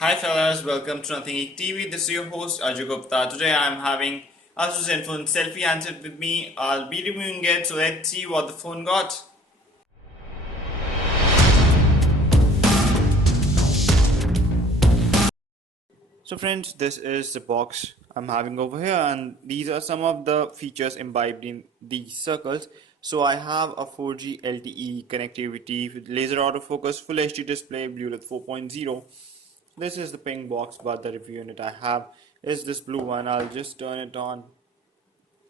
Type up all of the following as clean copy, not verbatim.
Hi fellas, welcome to Nothing Geek TV. This is your host Ajay Gupta. Today I am having ASUS Zenfone Selfie answered with me. I'll be reviewing it, so let's see what the phone got. So friends, this is the box I'm having over here, and these are some of the features imbibed in these circles. So I have a 4G LTE connectivity with laser autofocus, full HD display, Bluetooth 4.0. This is the pink box, but the review unit I have is this blue one. I'll just turn it on,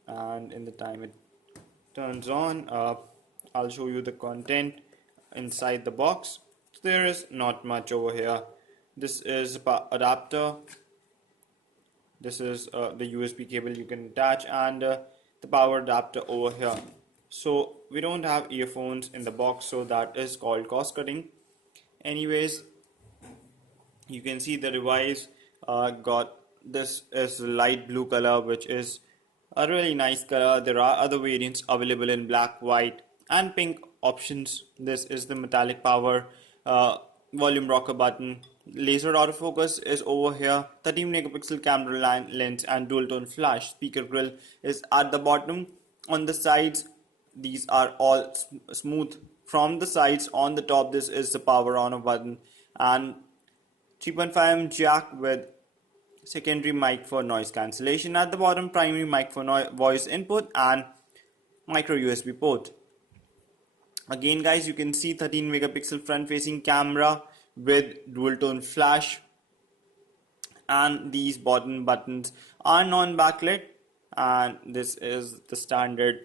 and in the time it turns on, I'll show you the content inside the box. So there is not much over here. This is adapter. This is the USB cable you can attach, and the power adapter over here. So we don't have earphones in the box, so that is called cost cutting. Anyways, you can see the device got this is light blue color, which is a really nice color. There are other variants available in black, white and pink options. This is the metallic power volume rocker button. Laser autofocus is over here. 13 megapixel camera lens and dual tone flash. Speaker grill is at the bottom. On the sides, these are all smooth. From the sides, on the top, this is the power on button, and 3.5mm jack with secondary mic for noise cancellation. At the bottom, primary mic for voice input and micro USB port. Again guys, you can see 13 megapixel front facing camera with dual tone flash, and these bottom buttons are non backlit, and this is the standard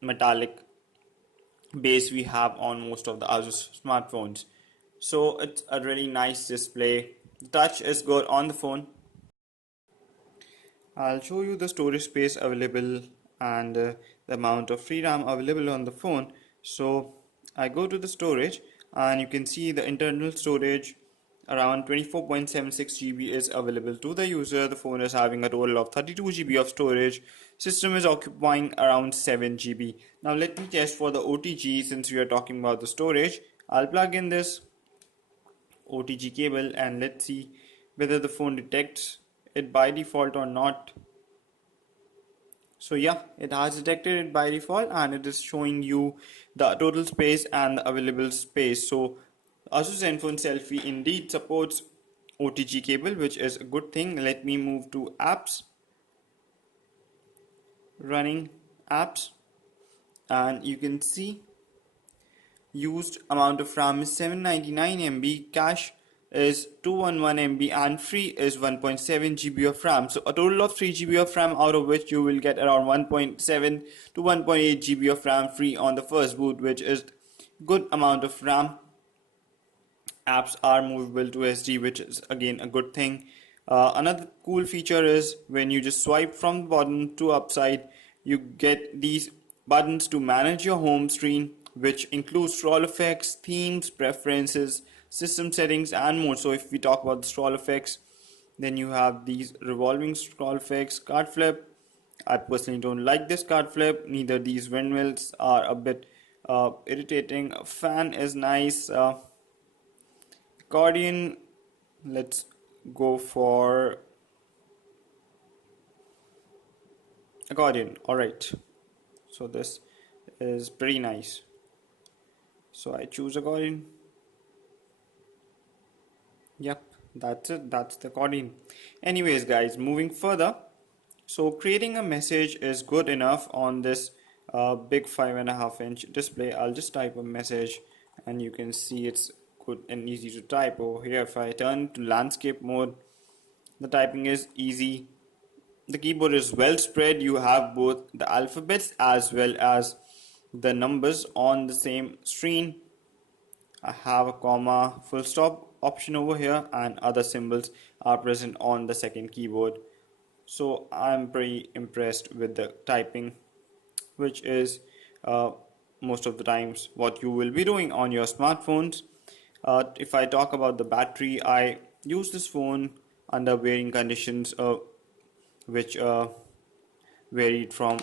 metallic base we have on most of the ASUS smartphones. So it's a really nice display. The touch is good on the phone. I'll show you the storage space available and the amount of free RAM available on the phone. So I go to the storage, and you can see the internal storage around 24.76 GB is available to the user. The phone is having a total of 32 GB of storage. System is occupying around 7 GB. Now let me test for the OTG. Since we are talking about the storage, I'll plug in this OTG cable and let's see whether the phone detects it by default or not. So yeah, it has detected it by default, and it is showing you the total space and the available space. So ASUS Zenfone Selfie indeed supports OTG cable, which is a good thing. Let me move to apps, running apps, and you can see used amount of RAM is 799 MB, cache is 211 MB, and free is 1.7 GB of RAM. So a total of 3 GB of RAM, out of which you will get around 1.7 to 1.8 GB of RAM free on the first boot, which is good amount of RAM. Apps are movable to SD, which is again a good thing. Another cool feature is when you just swipe from the bottom to upside, you get these buttons to manage your home screen, which includes scroll effects, themes, preferences, system settings, and more. So if we talk about the scroll effects, then you have these revolving scroll effects, card flip. I personally don't like this card flip. Neither these windmills are a bit irritating. Fan is nice. Accordion, let's go for accordion. All right, so this is pretty nice, so I choose accordion. Yep, that's it, that's the accordion. Anyways guys, moving further, so creating a message is good enough on this big 5.5-inch display. I'll just type a message, and you can see it's good and easy to type over here. If I turn to landscape mode, the typing is easy. The keyboard is well spread. You have both the alphabets as well as the numbers on the same screen. I have a comma, full stop option over here, and other symbols are present on the second keyboard. So I'm pretty impressed with the typing, which is most of the times what you will be doing on your smartphones. If I talk about the battery, I use this phone under varying conditions, which varied from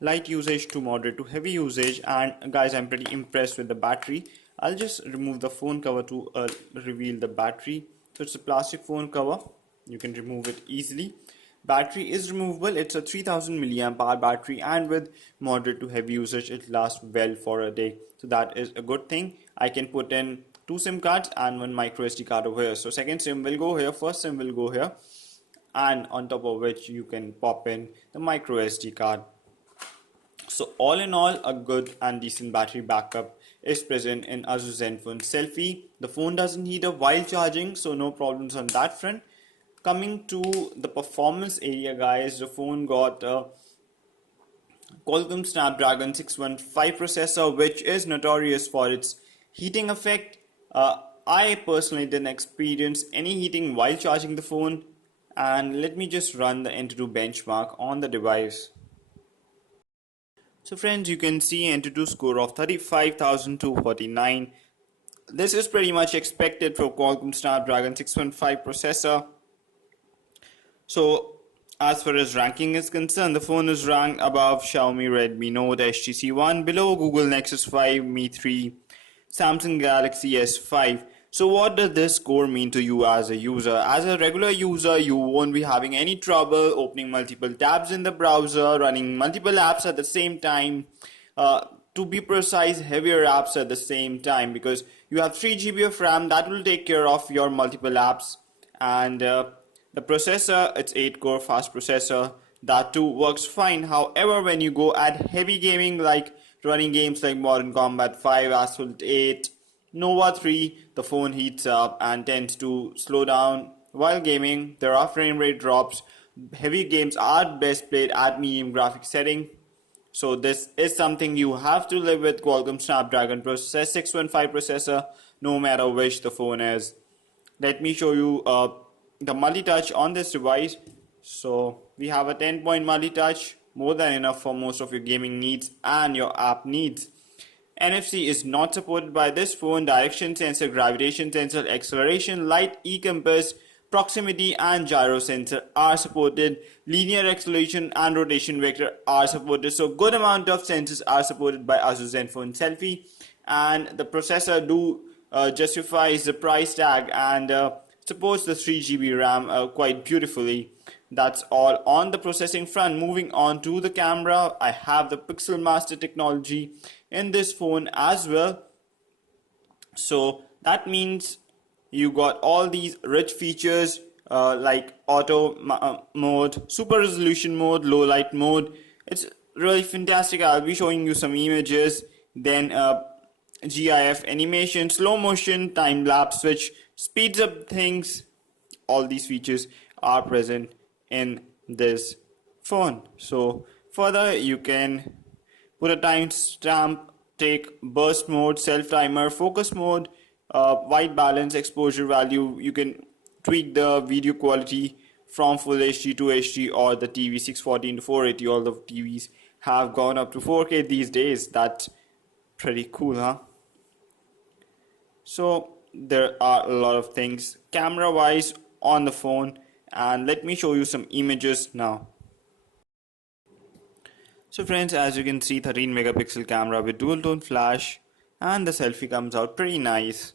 light usage to moderate to heavy usage. And guys, I'm pretty impressed with the battery. I'll just remove the phone cover to reveal the battery. So it's a plastic phone cover. You can remove it easily. Battery is removable. It's a 3000 milliamp hour battery, and with moderate to heavy usage, it lasts well for a day. So that is a good thing. I can put in two SIM cards and one micro SD card over here. So second SIM will go here, first SIM will go here, and on top of which you can pop in the micro SD card. So all in all, a good and decent battery backup is present in ASUS Zenfone Selfie. The phone doesn't heat up while charging, so no problems on that front. Coming to the performance area, guys, the phone got a Qualcomm Snapdragon 615 processor, which is notorious for its heating effect. I personally didn't experience any heating while charging the phone, and let me just run the Antutu benchmark on the device. So friends, you can see Antutu score of 35,249. This is pretty much expected for Qualcomm Snapdragon 615 processor. So as far as ranking is concerned, the phone is ranked above Xiaomi Redmi Note HTC One, below Google Nexus 5, Mi 3, Samsung Galaxy S5. So what does this score mean to you as a user? As a regular user, you won't be having any trouble opening multiple tabs in the browser, running multiple apps at the same time. To be precise, heavier apps at the same time, because you have 3 GB of RAM that will take care of your multiple apps. And the processor, it's 8 core fast processor, that too works fine. However, when you go at heavy gaming, like running games like Modern Combat 5, Asphalt 8, Nova 3, the phone heats up and tends to slow down while gaming. There are frame rate drops. Heavy games are best played at medium graphic setting. So this is something you have to live with. Qualcomm Snapdragon processor 615 processor, no matter which the phone is. Let me show you the multi-touch on this device. So we have a 10-point multi-touch, more than enough for most of your gaming needs and your app needs. NFC is not supported by this phone. Direction sensor, gravitation sensor, acceleration, light, e-compass, proximity and gyro sensor are supported. Linear acceleration and rotation vector are supported. So good amount of sensors are supported by ASUS Zenfone Selfie, and the processor justifies the price tag and supports the 3 GB RAM quite beautifully. That's all on the processing front. Moving on to the camera, I have the Pixel Master technology in this phone as well. So that means you got all these rich features like auto mode, super resolution mode, low light mode. It's really fantastic. I'll be showing you some images, then GIF animation, slow motion, time lapse, which speeds up things. All these features are present in this phone. So further, you can put a timestamp, take burst mode, self timer, focus mode, white balance, exposure value. You can tweak the video quality from full HD to HD or the TV 640 to 480. All the TVs have gone up to 4K these days. That's pretty cool, huh? So there are a lot of things camera wise on the phone, and let me show you some images now. So friends, as you can see, 13 megapixel camera with dual tone flash, and the selfie comes out pretty nice.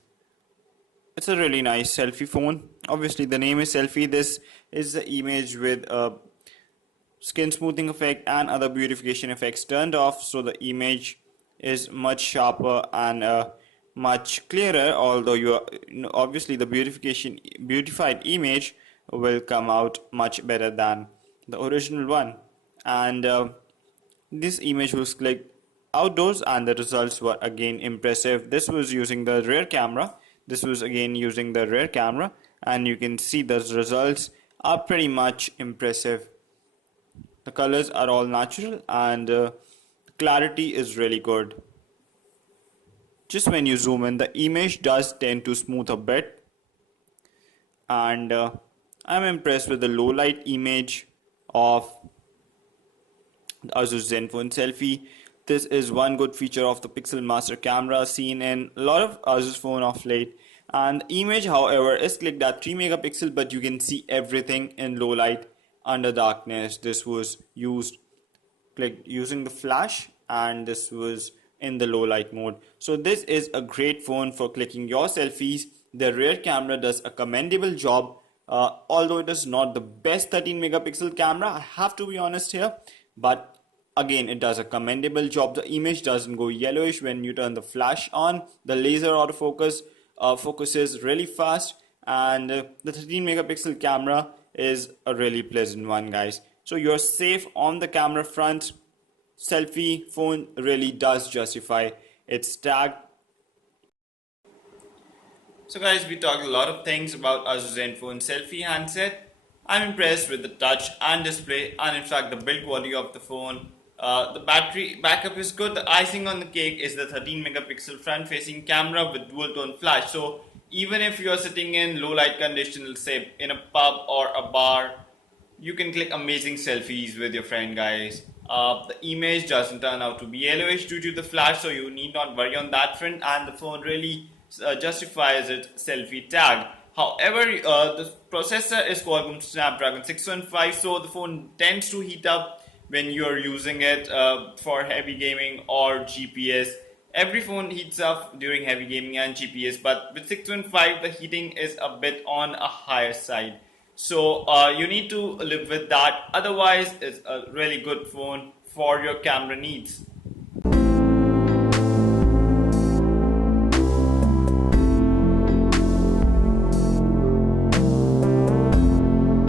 It's a really nice selfie phone. Obviously the name is selfie. This is the image with a skin smoothing effect and other beautification effects turned off, so the image is much sharper and much clearer, although obviously the beautified image will come out much better than the original one. And this image was clicked outdoors and the results were again impressive. This was using the rear camera. This was again using the rear camera, and you can see the results are pretty much impressive. The colors are all natural and clarity is really good. Just when you zoom in, the image does tend to smooth a bit, and I'm impressed with the low light image of the ASUS Zenfone Selfie. This is one good feature of the Pixel Master camera seen in a lot of ASUS phone of late. And the image, however, is clicked at 3 megapixel, but you can see everything in low light under darkness. This was clicked using the flash, and this was in the low light mode. So this is a great phone for clicking your selfies. The rear camera does a commendable job, although it is not the best 13 megapixel camera, I have to be honest here, but again, it does a commendable job. The image doesn't go yellowish when you turn the flash on. The laser autofocus focuses really fast, and the 13 megapixel camera is a really pleasant one, guys. So you're safe on the camera front. Selfie phone really does justify its tag. So guys, we talked a lot of things about ASUS Zenfone Selfie handset. I'm impressed with the touch and display, and in fact the build quality of the phone. The battery backup is good. The icing on the cake is the 13 megapixel front facing camera with dual tone flash. So even if you're sitting in low light conditions, say in a pub or a bar, you can click amazing selfies with your friend, guys. The image doesn't turn out to be yellowish due to the flash, so you need not worry on that front, and the phone really justifies its selfie tag. However, the processor is Qualcomm Snapdragon 615, so the phone tends to heat up when you're using it for heavy gaming or GPS. Every phone heats up during heavy gaming and GPS, but with 615 the heating is a bit on a higher side. So you need to live with that. Otherwise, it's a really good phone for your camera needs.